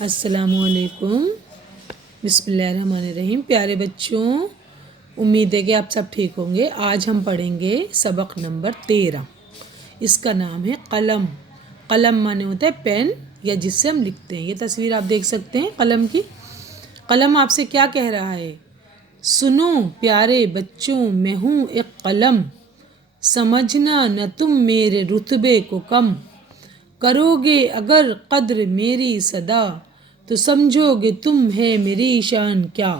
अस्सलाम वालेकुम। बिस्मिल्लाहिर्रहमानिर्रहीम। प्यारे बच्चों, उम्मीद है कि आप सब ठीक होंगे। आज हम पढ़ेंगे सबक नंबर 13। इसका नाम है कलम। कलम माने होता है पेन या जिससे हम लिखते हैं। ये तस्वीर आप देख सकते हैं कलम की। कलम आपसे क्या कह रहा है? सुनो प्यारे बच्चों, मैं हूँ एक कलम, समझना न तुम मेरे रुतबे को कम। करोगे अगर कद्र मेरी सदा, तो समझोगे तुम है मेरी शान क्या।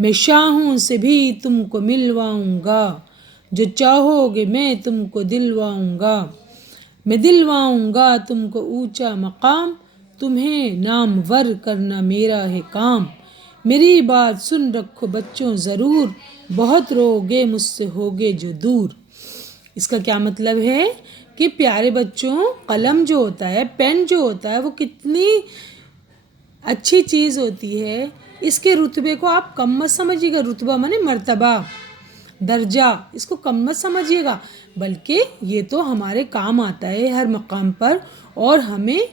मैं शाहों से भी तुमको मिलवाऊंगा, जो चाहोगे मैं तुमको दिलवाऊंगा। मैं दिलवाऊंगा तुमको ऊंचा मकाम, तुम्हें नामवर करना मेरा है काम। मेरी बात सुन रखो बच्चों ज़रूर, बहुत रोगे मुझसे होगे जो दूर। इसका क्या मतलब है कि प्यारे बच्चों, कलम जो होता है, पेन जो होता है, वो कितनी अच्छी चीज़ होती है। इसके रुतबे को आप कम मत समझिएगा। रुतबा माने मर्तबा, दर्जा। इसको कम मत समझिएगा, बल्कि ये तो हमारे काम आता है हर मकाम पर। और हमें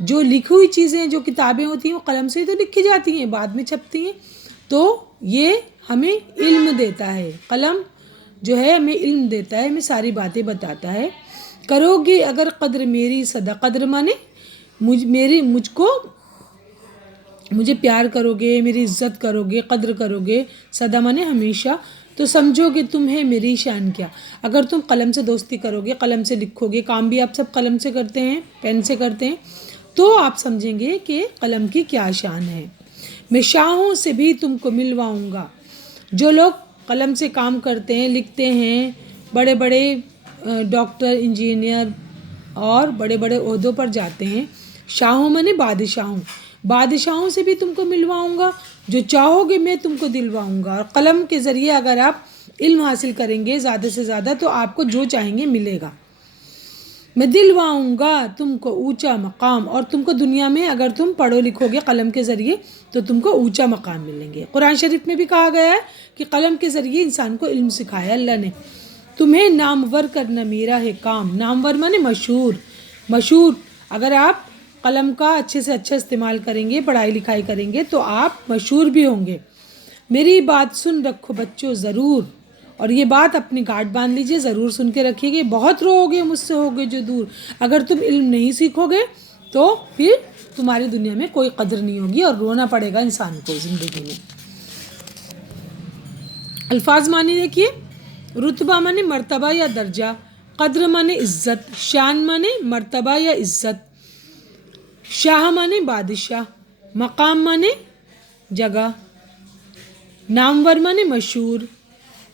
जो लिखी हुई चीज़ें, जो किताबें होती हैं, वो कलम से ही तो लिखी जाती हैं, बाद में छपती हैं। तो ये हमें इल्म देता है। कलम जो है हमें इल्म देता है, हमें सारी बातें बताता है। करोगे अगर कद्र मेरी सदा, कद्र माने मुझे प्यार करोगे, मेरी इज्जत करोगे, कद्र करोगे, सदा माने हमेशा, तो समझोगे तुम है मेरी शान क्या। अगर तुम कलम से दोस्ती करोगे, कलम से लिखोगे, काम भी आप सब कलम से करते हैं, पेन से करते हैं, तो आप समझेंगे कि कलम की क्या शान है। मैं शाहों से भी तुमको मिलवाऊंगा। जो लोग कलम से काम करते हैं, लिखते हैं, बड़े बड़े डॉक्टर, इंजीनियर और बड़े बड़े ओहदों पर जाते हैं। शाहों माने बादशाहों, बादशाहों से भी तुमको मिलवाऊंगा, जो चाहोगे मैं तुमको दिलवाऊंगा। और कलम के ज़रिए अगर आप इल्म हासिल करेंगे ज़्यादा से ज़्यादा, तो आपको जो चाहेंगे मिलेगा। मैं दिलवाऊंगा तुमको ऊंचा मकाम। और तुमको दुनिया में अगर तुम पढ़ो लिखोगे कलम के ज़रिए, तो तुमको ऊंचा मकाम मिलेंगे। कुरान शरीफ में भी कहा गया है कि कलम के ज़रिए इंसान को इल्म सिखाया अल्लाह ने। तुम्हें नामवर करना मेरा है काम। नामवर माने मशहूर। मशहूर, अगर आप कलम का अच्छे से अच्छा इस्तेमाल करेंगे, पढ़ाई लिखाई करेंगे, तो आप मशहूर भी होंगे। मेरी बात सुन रखो बच्चों ज़रूर, और ये बात अपनी गांठ बांध लीजिए, ज़रूर सुन के रखिएगा। बहुत रोगे मुझसे होगे जो दूर। अगर तुम इल्म नहीं सीखोगे तो फिर तुम्हारी दुनिया में कोई कदर नहीं होगी और रोना पड़ेगा इंसान को ज़िंदगी में। अल्फाज मानी देखिए। रुतबा माने मर्तबा या दर्जा, कद्र माने इज़्ज़त, शान माने मर्तबा या इज़्ज़त, शाह माने बादशाह, मकाम माने जगह, नामवर माने मशहूर।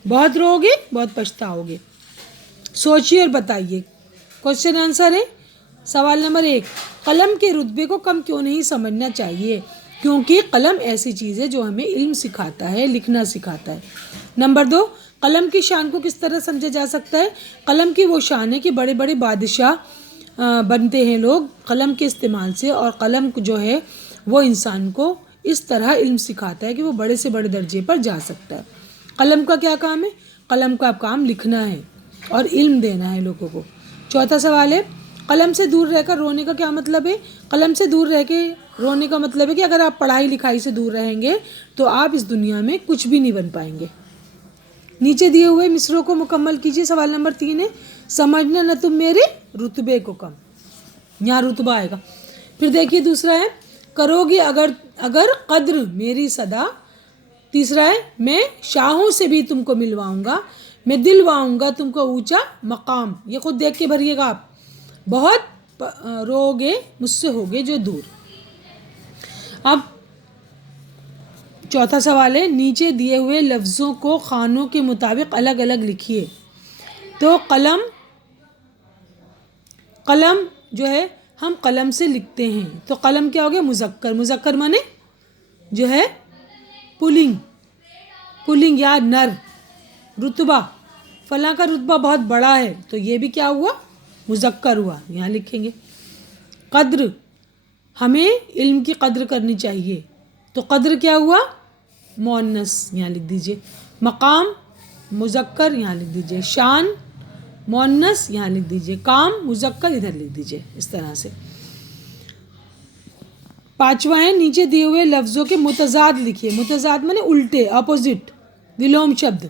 बहुत रोगे, बहुत पछताओगे। सोचिए और बताइए। क्वेश्चन आंसर है। सवाल नंबर 1, कलम के रुतबे को कम क्यों नहीं समझना चाहिए? क्योंकि कलम ऐसी चीज़ है जो हमें इल्म सिखाता है, लिखना सिखाता है। नंबर 2, कलम की शान को किस तरह समझा जा सकता है? कलम की वो शान है कि बड़े बड़े बादशाह बनते हैं लोग कलम के इस्तेमाल से। और कलम जो है वो इंसान को इस तरह इल्म सिखाता है कि वो बड़े से बड़े दर्जे पर जा सकता है। कलम का क्या काम है? कलम का काम लिखना है और इल्म देना है लोगों को। चौथा सवाल है, कलम से दूर रहकर रोने का क्या मतलब है? कलम से दूर रह के रोने का मतलब है कि अगर आप पढ़ाई लिखाई से दूर रहेंगे तो आप इस दुनिया में कुछ भी नहीं बन पाएंगे। नीचे दिए हुए मिसरों को मुकम्मल कीजिए। सवाल नंबर 3 है, समझना न तुम मेरे रुतबे को कम। यहाँ रुतबा आएगा। फिर देखिए दूसरा है, करोगे अगर कद्र मेरी सदा। तीसरा है, मैं शाहों से भी तुमको मिलवाऊंगा, मैं दिलवाऊंगा तुमको ऊंचा मकाम। ये खुद देख के भरिएगा आप। बहुत रोगे मुझसे होगे जो दूर। अब चौथा सवाल है, नीचे दिए हुए लफ्ज़ों को खानों के मुताबिक अलग अलग लिखिए। तो कलम जो है हम कलम से लिखते हैं, तो कलम क्या हो गया? मुज़क्कर। मुज़क्कर माने जो है पुल्लिंग या नर। रुतबा, फलां का रुतबा बहुत बड़ा है, तो ये भी क्या हुआ? मुज़क्कर हुआ, यहाँ लिखेंगे। कद्र, हमें इल्म की कद्र करनी चाहिए, तो कद्र क्या हुआ? मुअन्नस, यहाँ लिख दीजिए। मकाम मुज़क्कर, यहाँ लिख दीजिए। शान मुअन्नस, यहाँ लिख दीजिए। काम मुज़क्कर, इधर लिख दीजिए। इस तरह से पांचवा है نیچے दिए हुए लफ्ज़ों के मुतज़ाद लिखिए. मुतज़ाद माने उल्टे, अपोजिट, विलोम शब्द.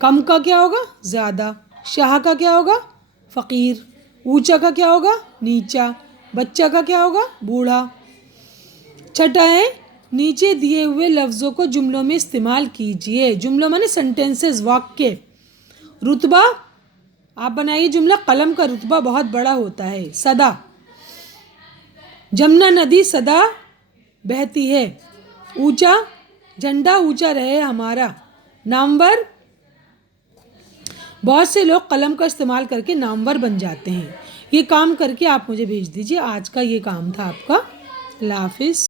कम का क्या होगा? ज़्यादा. शाह का क्या होगा? फ़कीर. ऊंचा का क्या होगा? नीचा. बच्चा का क्या होगा? बूढ़ा. छठा है नीचे दिए हुए लफ्ज़ों को जुमलों में इस्तेमाल कीजिए. जुमलों माने सेंटेंसेस, वाक्य. रुतबा, आप बनाइए जुमला, कलम का रुतबा बहुत बड़ा होता है. सदा, जमुना नदी सदा बहती है. ऊंचा, झंडा ऊंचा रहे हमारा. नामवर, बहुत से लोग कलम का इस्तेमाल करके नामवर बन जाते हैं. ये काम करके आप मुझे भेज दीजिए. आज का ये काम था आपका. अल्लाह हाफिज़.